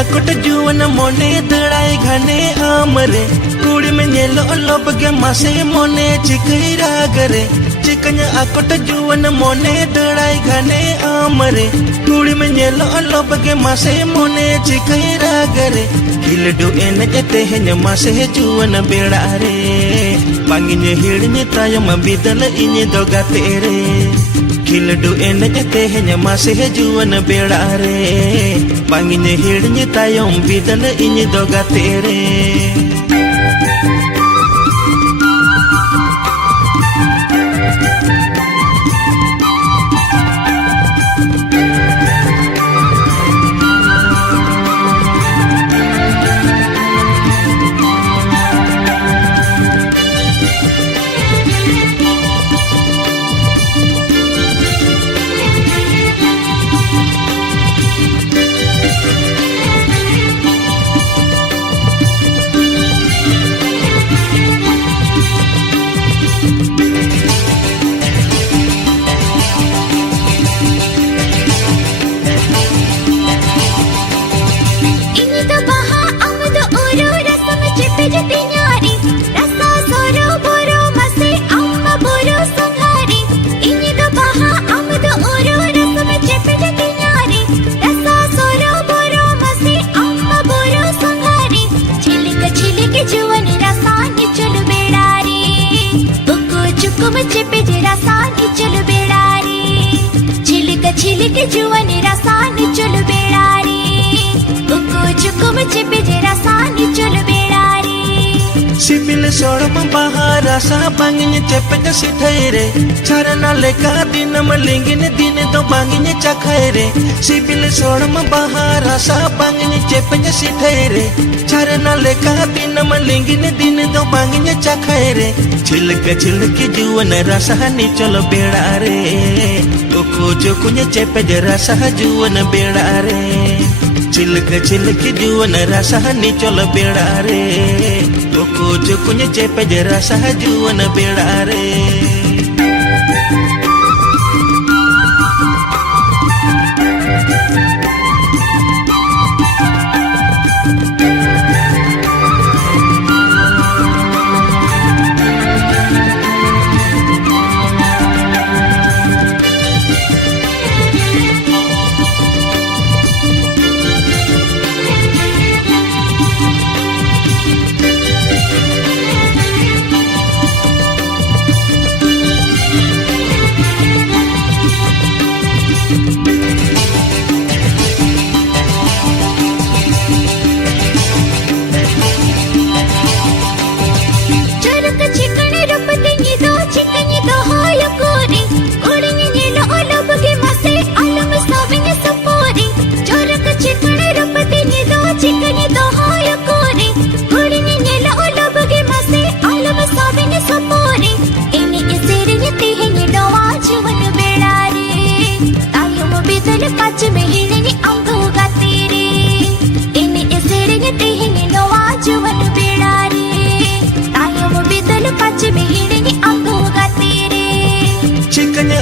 आकुट जुवन मोने दड़ाई घने आमरे कुड़ी में नेलो लोब के मासे मोने चिकईरा गरे चिकन आकुट जुवन मोने दड़ाई घने आमरे कुड़ी में नेलो लोब के मासे मोने चिकईरा गरे हिलडु एन एते हेन मासे जुवन बेड़ा रे बांगिने हिड़ने तायम बिदल इने दोगा तेरे खिलडु एन एते हेन मासे जुवन बेड़ा रे बांगिने हिड़ने तायम बिदल इने दोगा तेरे सिबिल सोड़म बाहर आसा बांगिने चेपे सिथैरे छरना लेका दिन मलिंगिने दिन दो बांगिने चखैरे सिबिल सोड़म बाहर आसा बांगिने चेपे सिथैरे छरना लेका दिन मलिंगिने दिन दो बांगिने चखैरे छिलके जुवन रसा नि चलो बेड़ा रे ओको जो कुने चेपे रसा जुवन बेड़ा रे छिलके जुवन रसा नि चलो बेड़ा रे ओको जो कुने चेपे रसा जुवन बेड़ा रे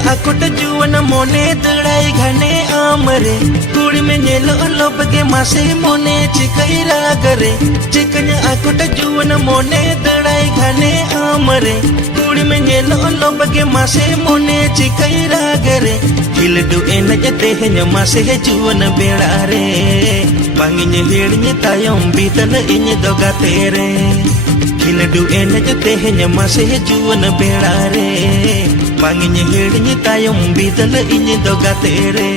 आकोट जुवन मोने दड़ाई घने आमरे कुड़ी में नेलो लोबगे मासे मोने चिकई रागरे चिकन आकोट जुवन मोने दड़ाई घने आमरे कुड़ी में नेलो लोबगे मासे मोने चिकई रागरे हिलडू एन जते हैं मासे जुवन बेड़ारे बांगिने हेड़ने तायम बीतल इन दोगा तेरे हिलडू एन जते हैं मासे जुवन बेड़ारे बांगिने हेड़ने तायम बीतल इन दोगा तेरे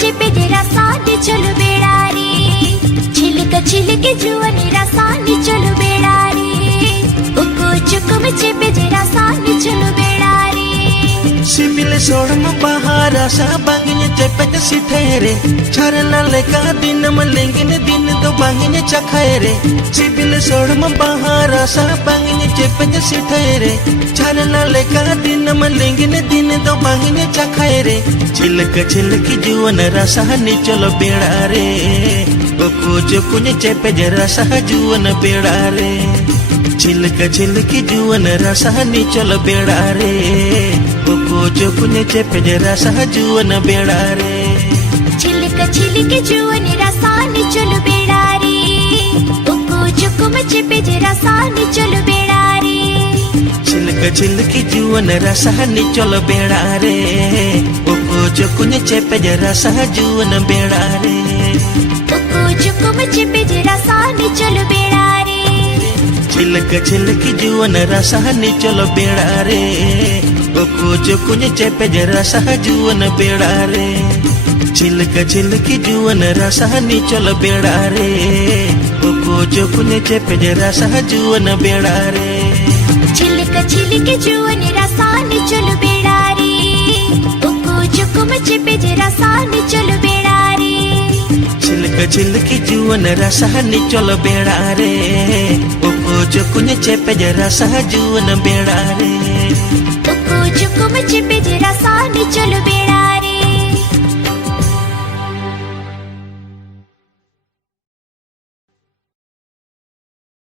चिपे तेरा साथ चलो बेड़ारी छिलक जुवनी रसानी चलो बेड़ारी उको चुकुम चिपे तेरा साथ चलो बेड़ारी सिबिल सोड़म बहारा सा बांगिने चेपे सिठेरे छरना लेका दिन मलेंगिन दिन दो बांगिने चखेरे सिबिल सोड़म बहारा सा बांगिने चेपे सिठेरे छरना लेका दिन मलेंगिन दिन दो बांगिने चखेरे छिलक जुवन रसा चलो बेड़ारे ओको चुकुने चेपे रसा जुवन बेड़ारे छिलक जुवन रसा चलो बेड़ारे ओको चुकुने चेपे रसा जुवन बेड़ारे छिलक जुवन रसा चलो बेड़ारे ओको चुकुम चिपे रसा चलो बेड़ारे छिलक जुवन रसा चलो बेड़ारे ओको चुकुने चेपे रसा जुवन बेड़ारे ओको चुकुम चिपे रसा चलो बेड़ारे छिलक जुवन रसा चलो बेड़ारे ओको चुकुने चेपे रसा जुवन बेड़ारे छिलक जुवन रसा चलो बेड़ारे ओको चुकुने चेपे रसा जुवन बेड़ारे छिलक जुवन रसा चलो बेड़ारे ओको चुकुम चिपे रसा चलो बेड़ारे छिलक जुवन रसा चलो बेड़ारे ओको चुकुने चेपे रसा जुवन बेड़ारे ओको चुकुम चिपे रसा चलो बेड़ारे